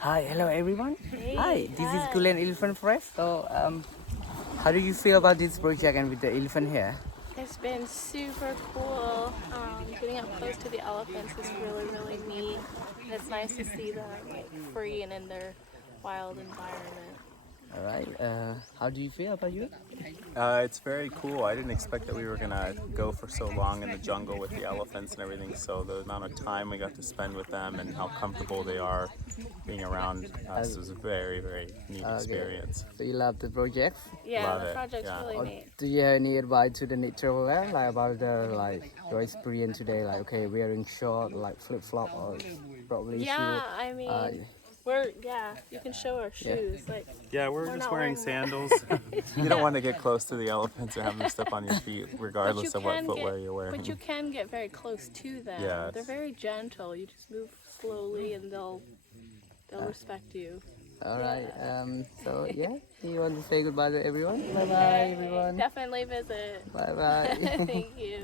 Hi, hello everyone. Hey, Hi, this is hi. Kulen Elephant Forest. So, how do you feel about this project and with the elephant here? It's been super cool. Getting up close to the elephants is really, really neat. And it's nice to see them like free and in their wild environment. All right. How do you feel about you? It's very cool. I didn't expect that we were gonna go for so long in the jungle with the elephants and everything. So the amount of time we got to spend with them and how comfortable they are being around us was a very, very neat experience. So you love the project? Yeah, Love the it, project's yeah. really Or neat. do you have any advice to the new traveler, like about the your experience today? Like, okay, wearing short, like flip flop, or probably Yeah, shoe. I mean, you can show our Yeah. shoes. Like, Yeah, we're We're just not wearing wearing sandals. You don't want to get close to the elephants or have them step on your feet, regardless of what footwear you're wearing. but you can get very close to them. Yes. They're very gentle. You just move slowly, and they'll respect you. All right. So yeah, you want to say goodbye to everyone? Bye bye, everyone. Definitely visit. Bye bye. Thank you.